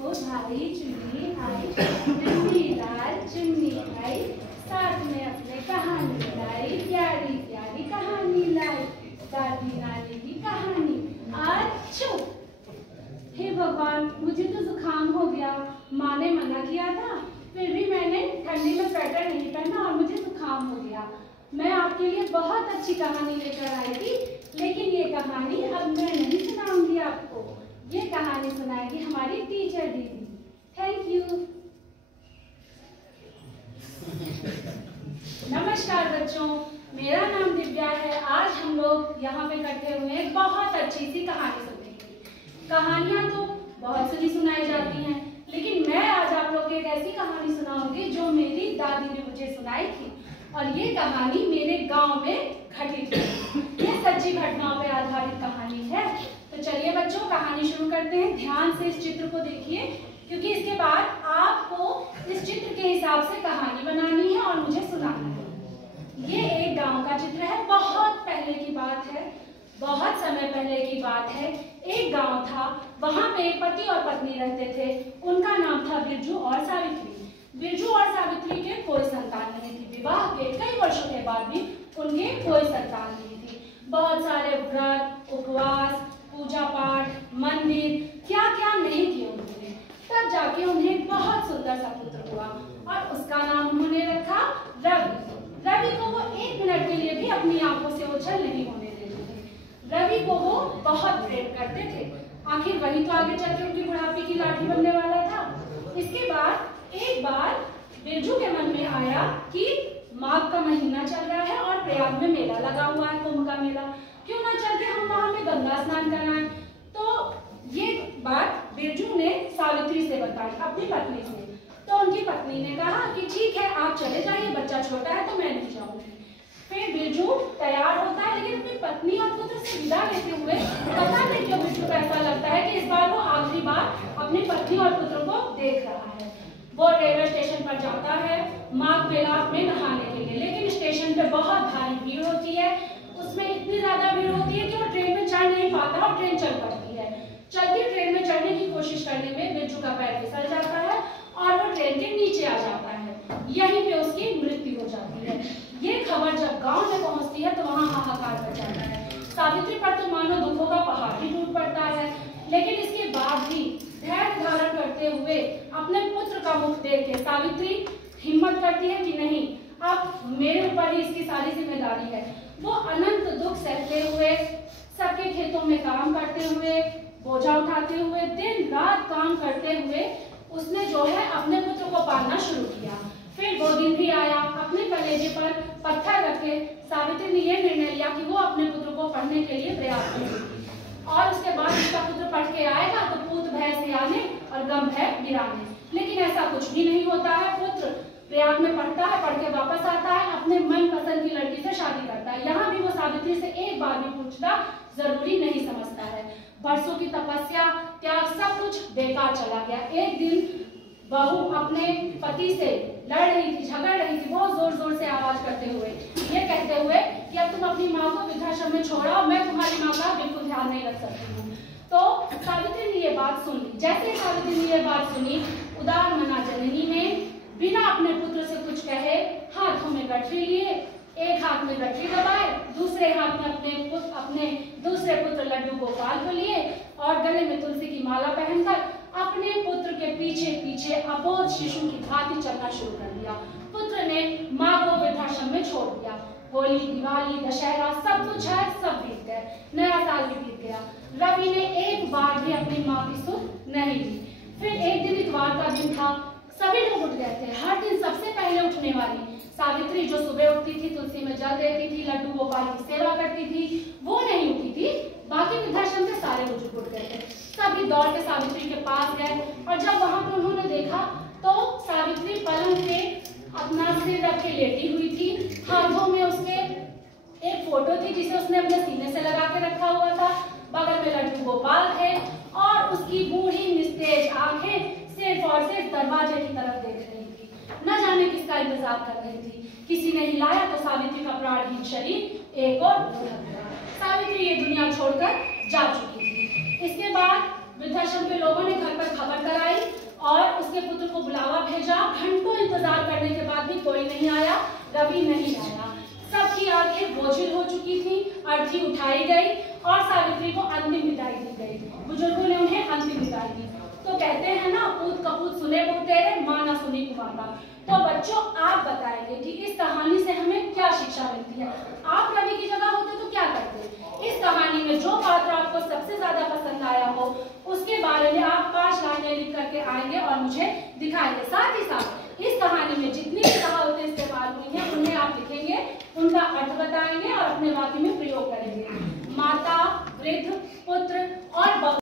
को भाई चुन्नी आई, नन्ही लाल चुन्नी आई, साथ में अपने कहानी लाई, प्यारी प्यारी कहानी लाई, दादी नानी की कहानी। अच्छो, हे भगवान, मुझे तो जुकाम हो गया। माँ ने मना किया था, फिर भी मैंने ठंडी में स्वेटर नहीं पहना और मुझे जुकाम हो गया। मैं आपके लिए बहुत अच्छी कहानी लेकर आई थी, लेकिन ये कहानी अब मैं नहीं सुनाऊंगी आपको। ये कहानी सुनाएगी हमारी टीचर दीदी। Thank you. नमस्कार बच्चों, मेरा नाम दिव्या है। आज हम लोग यहाँ पे इकट्ठे हुए हैं बहुत अच्छी सी कहानी सुनने के लिए। कहानियाँ तो बहुत सी सुनाई जाती हैं, लेकिन मैं आज आप लोग को एक ऐसी कहानी सुनाऊंगी जो मेरी दादी ने मुझे सुनाई थी, और ये कहानी मेरे गांव में घटित है। ये सच्ची घटनाओं पर आधारित कहानी है। तो चलिए बच्चों, कहानी शुरू करते हैं। ध्यान से इस चित्र को देखिए, क्योंकि इसके बाद आपको इस चित्र के हिसाब से कहानी बनानी है और मुझे सुनाना है। ये एक गांव का चित्र है। बहुत पहले की बात है, बहुत समय पहले की बात है। एक गांव था, वहां पे पति और पत्नी रहते थे। उनका नाम था बिरजू और सावित्री। बिरजू और सावित्री के कोई संतान नहीं थी। विवाह के कई वर्षों के बाद भी उनके कोई संतान नहीं थी। बहुत सारे व्रत, उपवास, पूजा पाठ, मंदिर, क्या क्या नहीं किए उन्होंने। तब जाके उन्हें बहुत सुंदर सा पुत्र हुआ और उसका नाम उन्होंने रखा रवि। रवि को वो एक मिनट के लिए भी अपनी आंखों से ओझल नहीं होने देते थे। रवि को वो बहुत प्रेम करते थे। आखिर वही तो आगे चल के उनकी बुढ़ापे की लाठी बनने वाला था। इसके बाद एक बार बिरजू के मन में आया कि माघ का महीना चल रहा है और प्रयाग में मेला लगा हुआ है, कुंभ का मेला, क्यों ना चल के हम वहां पे गंगा स्नान कराएं। तो ये बात बिरजू ने सावित्री से बताई, अपनी पत्नी से। तो उनकी पत्नी ने कहा कि ठीक है, आप चले जाइए, बच्चा छोटा है तो मैं नहीं जाऊंगी। फिर बिरजू तैयार होता है, लेकिन अपनी पत्नी और पुत्र से विदा लेते हुए पता नहीं क्यों बिरजू को ऐसा लगता है कि इस बार वो आखिरी बार अपनी पत्नी और पुत्र को देख रहा है। वो रेलवे स्टेशन पर जाता है माघ मेला में नहाने के लिए, लेकिन स्टेशन पे बहुत भारी भीड़ होती है। उसमें इतनी ज्यादा भीड़ होती है कि वो ट्रेन में चढ़ नहीं पाता और ट्रेन चल पड़ती है। चलती ट्रेन में चढ़ने की कोशिश करने में बिरजू का पैर फिसल जाता है और वो ट्रेन के नीचे आ जाता है। यहीं पे उसकी मृत्यु हो जाती है। ये खबर जब गांव में पहुंचती है तो वहां हाहाकार मच जाता है। सावित्री पर तो मानो दुखों का पहाड़ ही टूट पड़ता है, लेकिन इसके बाद भी धैर्य धारण करते हुए अपने पुत्र का मुख देख के सावित्री हिम्मत करती है कि नहीं, अब मेरे ऊपर ही इसकी सारी जिम्मेदारी है। वो अनंत दुख सहते हुए, सबके खेतों में काम करते हुए, बोझा उठाते हुए, दिन रात काम करते हुए उसने जो है अपने पुत्र को पालना शुरू किया। फिर वो दिन भी आया, अपने कलेजे पर पत्थर रखे सावित्री ने यह निर्णय लिया कि वो अपने पुत्र को पढ़ने के लिए प्रयास करेगी, और उसके बाद उसका पुत्र पढ़ के आएगा तो पूत भय सियाने और गम भय गिराने। लेकिन ऐसा कुछ भी नहीं होता है। पुत्र प्रयाग में पढ़ता है, पढ़ के वापस आता है, अपने मन पसंद की लड़की से शादी करता है। यहाँ भी वो सावित्री से एक बार भी पूछना जरूरी नहीं समझता है। वर्षों की तपस्या, त्याग, सब कुछ बेकार चला गया। एक दिन बहू अपने पति से लड़ रही थी, झगड़ रही थी, बहुत जोर जोर से आवाज करते हुए, ये कहते हुए कि अब तुम अपनी माँ को वृद्धाश्रम में छोड़ो, मैं तुम्हारी माँ का बिल्कुल ध्यान नहीं रख सकती हूँ। तो सावित्री ने ये बात सुन ली। जैसे सावित्री ने ये बात सुनी, उदार मना जननी ने बिना अपने पुत्र से कुछ कहे हाथों में गठरी लिए, एक हाथ में गठरी दबाए, दूसरे हाथ में अपने दूसरे पुत्र लड्डू गोपाल को लिए और गले में तुलसी की माला पहनकर अपने पुत्र के पीछे पीछे अबोध शिशु की भांति चलना शुरू कर दिया। पुत्र ने माँ को वृद्धाश्रम में छोड़ दिया। होली, दिवाली, दशहरा सब कुछ है, सब बीत गए, नया साल भी बीत गया। रवि ने एक बार भी अपनी माँ की सुध नहीं ली। फिर एक दिन इतवार का दिन था, सभी लोग उठ गए थे। हर दिन सबसे पहले उठने वाली सावित्री, जो सुबह उठती थी, तुलसी में जल देती थी, लड्डू गोपाल की सेवा करती थी, वो नहीं उठी थी। बाकी वृद्धाश्रम के सारे बुजुर्ग उठ गए थे। सभी दौड़ के सावित्री के पास गए और जब वहां पर उन्होंने देखा तो सावित्री पलंग पे अपना सिर रख के लेटी हुई थी। हाथों में उसके एक फोटो थी जिसे उसने अपने सीने से लगा के रखा हुआ था। बगल में लड्डू गोपाल थे और उसकी बूढ़ी निस्तेज आंखें सिर्फ और सिर्फ दरवाजे की तरफ देख रही थी। न जाने किसका इंतजार कर रही थी। किसी ने हिलाया तो सावित्री का प्राणहीन शरीर एक और लुढ़क गया। सावित्री ये दुनिया छोड़कर जा चुकी थी। इसके बाद वृद्धाश्रम के लोगों ने घर पर खबर कराई कभी नहीं आया। सबकी आंखें बोझिल हो चुकी थी, अर्थी उठाई गई और सावित्री को अंतिम विदाई दी गई। बुजुर्गों ने उन्हें अंतिम विदाई दी। तो कहते हैं ना, पूत कपूत सुने बहुतेरे, माँ ना सुनी कुमाता। तो बच्चों, आप बताएंगे कि इस कहानी से हमें क्या शिक्षा मिलती है? आप रवि की जगह होते तो क्या करते? इस कहानी में जो पात्र आपको सबसे ज्यादा पसंद आया हो उसके बारे में आप 5 लाइनें लिख करके आएंगे और मुझे दिखाएंगे। साथ ही साथ इस कहानी में जितनी भी कहावतें इस्तेमाल हुई हैं उन्हें आप लिखेंगे, उनका अर्थ बताएंगे और अपने वाक्य में प्रयोग करेंगे। माता, वृद्ध, पुत्र और